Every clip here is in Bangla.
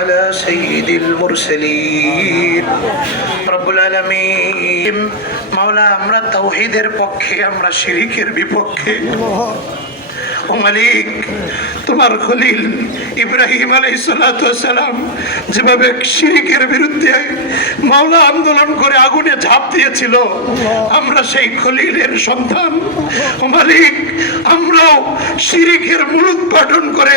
على سيد المرسلين رب العالمين মাওলা আমরা তাওহীদের পক্ষে আমরা শিরকের বিপক্ষে ও মালিক তোমার খলিল ইব্রাহিম আলাইহিস সালাতু ওয়াস সালাম যেভাবে শিরকের বিরুদ্ধে মাওলা আন্দোলন করে আগুনে ঝাঁপ দিয়েছিল আমরা সেই খলিলের সন্তান ও মালিক আমরাও শিরকের মূলোৎপাটন করে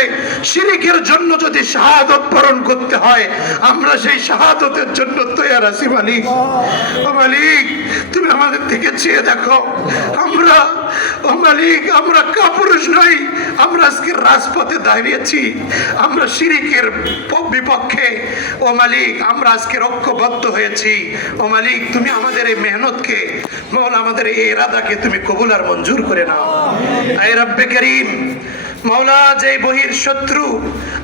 শিরকের জন্য যদি শাহাদাত বরণ করতে হয় আমরা সেই শাহাদাতের জন্য তৈয়ার আছি মালিক ও মালিক তুমি আমাদের দিকে চেয়ে দেখো আমরা ও মালিক আমরা কাপুরুষ নই আমরা আজকে রাজপথে দাঁড়িয়েছি আমরা শিরকের বিপক্ষে ও মালিক আমরা আজকে ঐক্যবদ্ধ হয়েছি ও মালিক তুমি আমাদের এই মেহনতকে মাওলা আমাদের এই ইরাদাকে তুমি কবুল আর মঞ্জুর করে নাও আয় রব্বে করিম মাওলা যে বহির শত্রু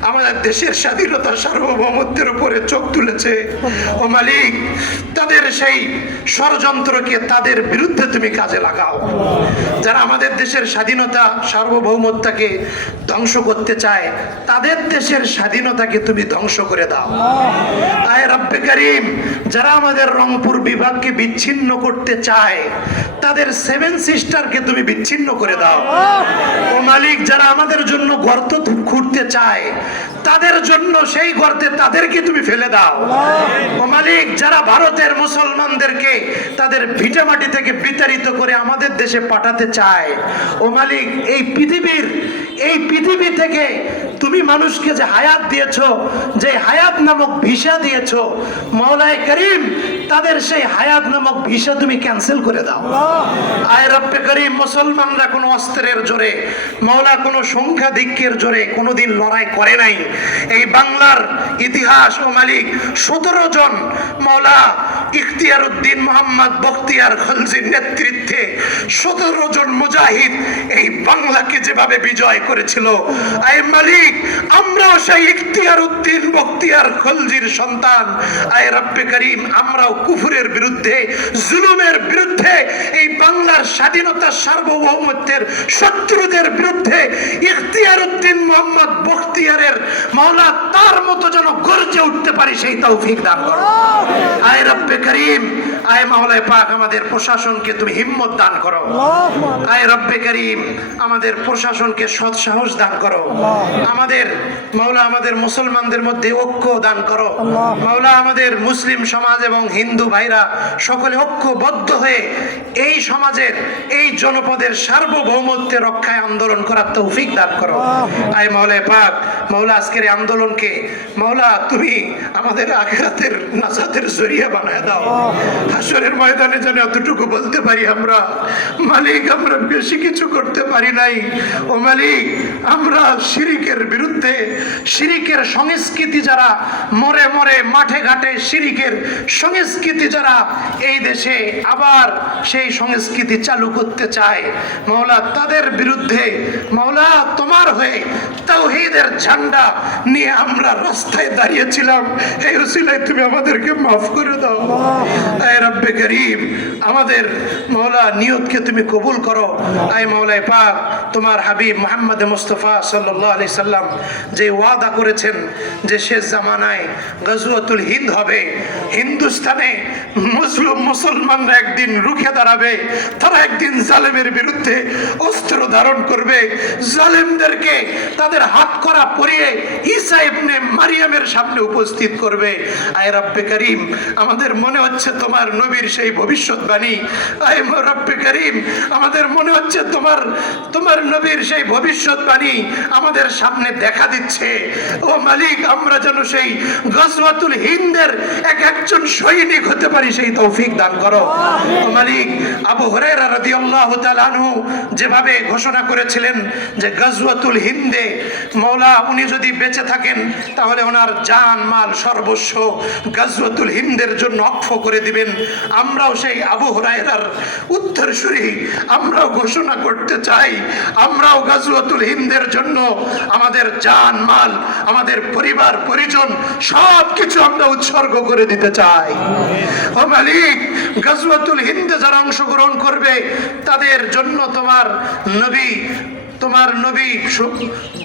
আমাদের দেশের স্বাধীনতা সার্বভৌমত্বের উপরে চোখ তুলেছে ও মালিক তাদের সেই ষড়যন্ত্রকে তাদের বিরুদ্ধে তুমি কাজে লাগাও যারা আমাদের দেশের স্বাধীনতা সার্বভৌমত্বকে ধ্বংস করতে চায় তাদের দেশের স্বাধীনতাকে তুমি ধ্বংস করে দাও আয় রব্বে করিম যারা আমাদের রংপুর বিভাগকে বিচ্ছিন্ন করতে চায় তাদের সেভেন সিস্টারকে তুমি বিচ্ছিন্ন করে দাও ও মালিক যারা আমাদের জন্য গর্ত খুঁড়তে চায় তাদের জন্য সেই গর্তে তাদেরকে তুমি ফেলে দাও ও মালিক যারা ভারতের মুসলমানদেরকে তাদের ভিটামাটি থেকে বিতাড়িত করে আমাদের দেশে পাঠাতে চায় ও মালিক এই পৃথিবী থেকে তুমি মানুষকে যে হায়াত দিয়েছো যে হায়াত নামক ভিসা দিয়েছো মাওলায়ে করিম তাদের সেই হায়াত নামক ভিসা তুমি ক্যান্সেল করে দাও আয় রব্বে করিম মুসলমানরা কোনো অস্ত্রের জোরে মাওলা কোনো সংখ্যাধিক্যের জোরে কোনোদিন লড়াই করে নাই এই বাংলার ইতিহাস ও মালিক 17 জন মাওলা ইখতিয়ার উদ্দিন মোহাম্মদ বখতিয়ার খলজির নেতৃত্বে 17 জন মুজাহিদ এই বাংলাকে যেভাবে বিজয় করেছিল আয় মালিক আমরাও সেই ইখতিয়ার উদ্দিন বখতিয়ার খলজির সন্তান আয় রব্বে করিম আমরাও কুফরের বিরুদ্ধে জুলুমের বিরুদ্ধে এই বাংলার স্বাধীনতা সার্বভৌমত্বের শত্রুদের বিরুদ্ধে ইখতিয়ার উদ্দিন মোহাম্মদ বখতিয়ারের মাওলা তার মতো যেন গর্জে উঠতে পারি সেই তৌফিক দান করো আয় রব্বে করিম আয় মাওলায়ে পাক আমাদের প্রশাসনকে তুমি হিম্মত দান করো আয় রব্বে করিম আমাদের প্রশাসনকে সৎ সাহস দান করো আমাদের মাওলা আমাদের মুসলমানদের মধ্যে ঐক্য দান করো মাওলা আমাদের মুসলিম সমাজ এবং হিন্দু ভাইরা সকলে ঐক্যবদ্ধ হয়ে এই সমাজের এই জনপদের সার্বভৌমত্ব রক্ষায় আন্দোলন করার তৌফিক দান করো আয় মাওলায়ে পাক মাওলা আজকের এই আন্দোলনকে মাওলা তুমি আমাদের আখিরাতের নাজাতের জরিয়া বানায় দাও হাসরের ময়দানে যেন এতটুকু বলতে পারি আমরা মালিক আমরা বেশি কিছু করতে পারি নাই ও মালিক আমরা শিরকের বিরুদ্ধে শিরকের সংস্কৃতি যারা মরে মরে মাঠে ঘাটে শিরকের সংস্কৃতি যারা এই দেশে আবার সেই সংস্কৃতি চালু করতে চায় মাওলা তাদের বিরুদ্ধে মাওলা তোমার হয়ে তাওহীদের ঝান্ডা নিয়ে আমরা রাস্তায় দাঁড়িয়েছিলাম এই উসিলায় তুমি আমাদেরকে মাফ করে দাও আয় রব্বে করিম আমাদের মাওলা নিয়তকে তুমি কবুল করো আয় মাওলায়ে পাক তোমার হাবিব মুহাম্মদ মুস্তাফা সাল্লাল্লাহু আলাইহি সাল্লাম যে ওয়াদা করেছেন যে শেষ জামানায় গজওয়াতুল হিন্দ হবে হিন্দুস্তানে মুসলমানরা একদিন রুখে দাঁড়াবে তারা একদিন জালেমের বিরুদ্ধে অস্ত্র ধারণ করবে জালেমদেরকে তাদের হাত করা পরিয়ে ঈসা ইবনে মারিয়ামের সামনে উপস্থিত করবে আয় রব্বে করিম আমাদের মনে হচ্ছে তোমার নবীর সেই ভবিষ্যৎবাণী আয় রব্বে করিম আমাদের মনে হচ্ছে তোমার নবীর সেই ভবিষ্যৎবাণী আমাদের সামনে দেখা দিচ্ছে ও মালিক আমরা যেন সেই গজওয়াতুল হিন্দের একজন সৈনিক হতে পারি সেই তৌফিক দান করো ও মালিক আবু হুরায়রা রাদিয়াল্লাহু তাআলা আনহু যেভাবে ঘোষণা করেছিলেন যে গজওয়াতুল হিন্দে মাওলা উনি যদি বেঁচে থাকেন তাহলে ওনার জান মাল সর্বস্ব গজওয়াতুল হিন্দের জন্য ওয়াকফ করে দিবেন আমরাও সেই আবু হুরায়রার উত্তরসূরি আমরাও ঘোষণা করতে চাই আমরাও গজওয়াতুল হিন্দের জন্য আমাদের জান মাল আমাদের পরিবার পরিজন সবকিছু আমরা উৎসর্গ করে দিতে চাই ও মালিক গজওয়াতুল হিন্দে যারা অংশগ্রহণ করবে তাদের জন্য তোমার নবী তোমার নবী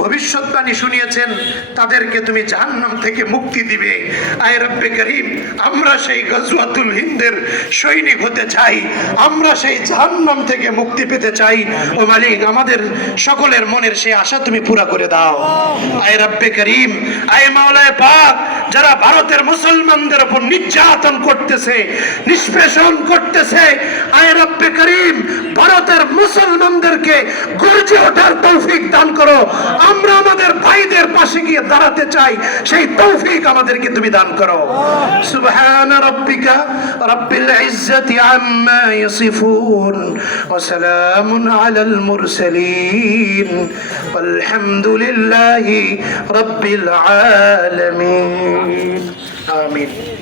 ভবিষ্যৎবাণী শুনিয়েছেন তাদেরকে তুমি জাহান্নাম থেকে মুক্তি দিবে। আয় রব্বে করিম, আমরা সেই গজওয়াতুল হিন্দের সৈনিক হতে চাই, আমরা সেই জাহান্নাম থেকে মুক্তি পেতে চাই। ও মালিক, আমাদের সকলের মনের সেই আশা তুমি পুরা করে দাও। আয় রব্বে করিম, আয় মাওলায়ে পাক, যারা ভারতের মুসলমানদের উপর নির্যাতন করতেছে, নিষ্পেষণ করতেছে, আয় রব্বে করিম, ভারতের মুসলমানদেরকে গর্জে ওঠার তৌফিক দান করো। আমরা আমাদের ভাইদের পাশে গিয়ে দাঁড়াতে চাই, সেই তৌফিক আমাদেরকে তুমি দান করো। সুবহান রাব্বিকা রাব্বিল ইজ্জাতি আম্মা ইয়াসিফুন ওয়া সালামুন আলাল মুরসালিন ওয়ালহামদুলিল্লাহি রাব্বিল আলামিন। আমিন।